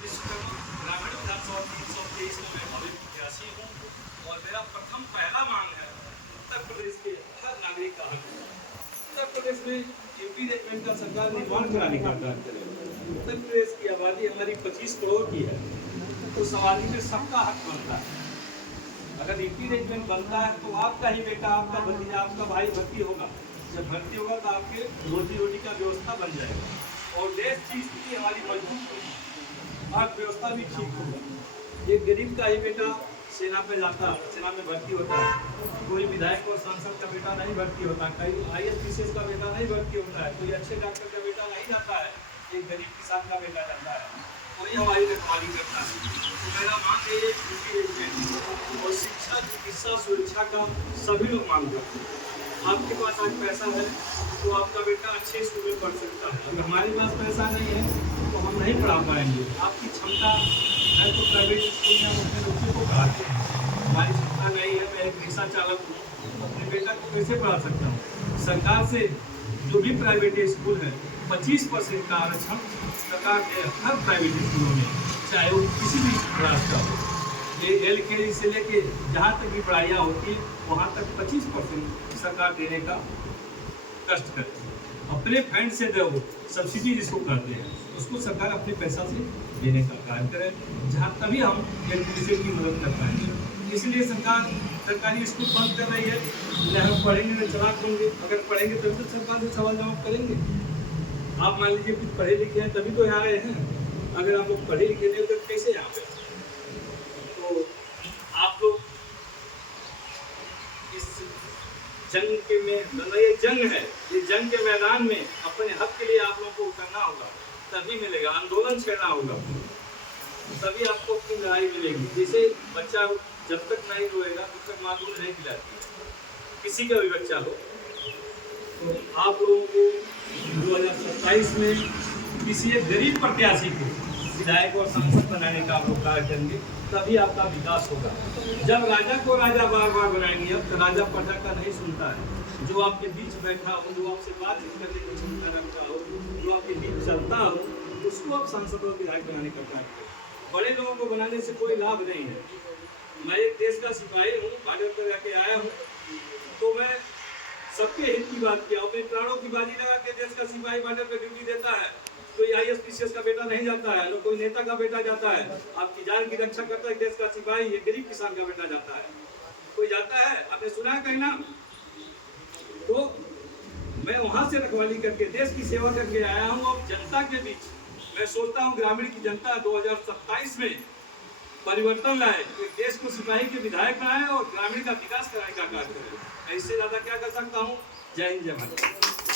विश्वकर्मा ग्रामीण विधानसभा 323 में मैं भव्य प्रत्याशी हूँ और मेरा पहला मांग है उत्तर प्रदेश के हर नागरिक का हक है। उत्तर प्रदेश में यूपी रेजिमेंट का सरकार निर्माण कराने का कार्य करे। उत्तर प्रदेश की आबादी हमारी 25 करोड़ की है, तो आबादी में सबका हक बनता है। अगर यूपी रेजिमेंट बनता है तो आपका ही बेटा, आपका भतीजा, आपका भाई भर्ती होगा। जब भर्ती होगा तो आपके रोजी रोटी का व्यवस्था बन जाएगा और देश की स्थिति हमारी मजबूत होगी, अर्थव्यवस्था भी ठीक होगा। एक गरीब का ही बेटा सेना पे जाता, सेना में भर्ती होता है, कोई विधायक और सांसद का बेटा नहीं भर्ती होता, कई IAS का बेटा नहीं भर्ती होता है, कोई अच्छे डॉक्टर का बेटा नहीं जाता है, एक गरीब किसान का बेटा जाता है, कोई हमारी रखवाली करता है। तो मेरा मांग है यूपी रेजिमेंट और शिक्षा, चिकित्सा, सुरक्षा का सभी लोग मांग करते हैं। आपके पास आज पैसा है तो आपका बेटा अच्छे स्कूल में पढ़ सकता है, अगर हमारे पास पैसा नहीं है तो हम नहीं पढ़ा पाएंगे। आपकी क्षमता है तो प्राइवेट स्कूल में हम अपने बच्चे को पढ़ाते हैं, हमारी क्षमता नहीं है, मैं एक रिक्शा चालक हूँ, अपने बेटा को कैसे पढ़ा सकता हूँ। सरकार से जो भी प्राइवेट स्कूल है 25% का आरक्षण सरकार दे हर प्राइवेट स्कूलों में, चाहे वो किसी भी क्लास का हो। ये LKG से लेके जहाँ तक भी पढ़ाइयाँ होती है वहाँ तक 25% सरकार देने का कष्ट करती है। अपने फंड से दो, सब्सिडी जिसको कहते हैं, उसको सरकार अपने पैसा से देने का कार्य करे, जहाँ तभी हम एक दूसरे की मदद कर पाएंगे। इसलिए सरकार सरकारी स्कूल बंद कर रही है। न हम पढ़ेंगे न चलाक होंगे, अगर पढ़ेंगे तभी तो सरकार से सवाल जवाब करेंगे। आप मान लीजिए कुछ पढ़े लिखे हैं तभी तो यहाँ आए हैं, अगर आप लोग पढ़े लिखे नहीं तो कैसे यहाँ पे? तो आप लोग इस जंग के में, मतलब ये जंग है, ये जंग के मैदान में अपने हक के लिए आप लोगों को उतरना होगा, तभी मिलेगा। आंदोलन छेड़ना होगा, तभी आपको अपनी लड़ाई मिलेगी। जैसे बच्चा जब तक नहीं रोएगा तब तक माँ दूध नहीं खिलाती है, किसी का भी बच्चा हो। तो आप लोगों को 2027 में किसी एक गरीब प्रत्याशी को विधायक और सांसद बनाने का आप लोग कार्य करेंगे, तभी आपका विकास होगा। जब राजा को राजा बार बार बनाएंगे, अब तो राजा प्रजा का नहीं सुनता है। जो आपके बीच बैठा हो, जो आपसे बातचीत करने की क्षमता रखता हो, जो आपके बीच चलता हो, उसको आप सांसद और विधायक बनाने का कार्य करें। बड़े लोगों को बनाने से कोई लाभ नहीं है। मैं एक देश का सिपाही हूँ, बॉर्डर पर जाके आया हूँ, तो मैं सबके हित की बात किया, अपने प्राणों की बाजी लगा के देश का सिपाही बॉर्डर पर ड्यूटी देता है। कोई IAS का बेटा नहीं जाता है, कोई नेता का बेटा जाता है, आपकी जान की रक्षा करता है देश का सिपाही, एक गरीब किसान का बेटा जाता है, कोई जाता है, आपने सुना है कहीं ना? तो मैं वहां से रखवाली करके देश की सेवा करके आया हूँ। अब जनता के बीच मैं सोचता हूँ ग्रामीण की जनता 2027 में परिवर्तन लाए, देश को सिपाही के विधायक बनाए और ग्रामीण का विकास कराने का कार्य करे। इससे ज्यादा क्या कर सकता हूँ? जय हिंद, जय भारत।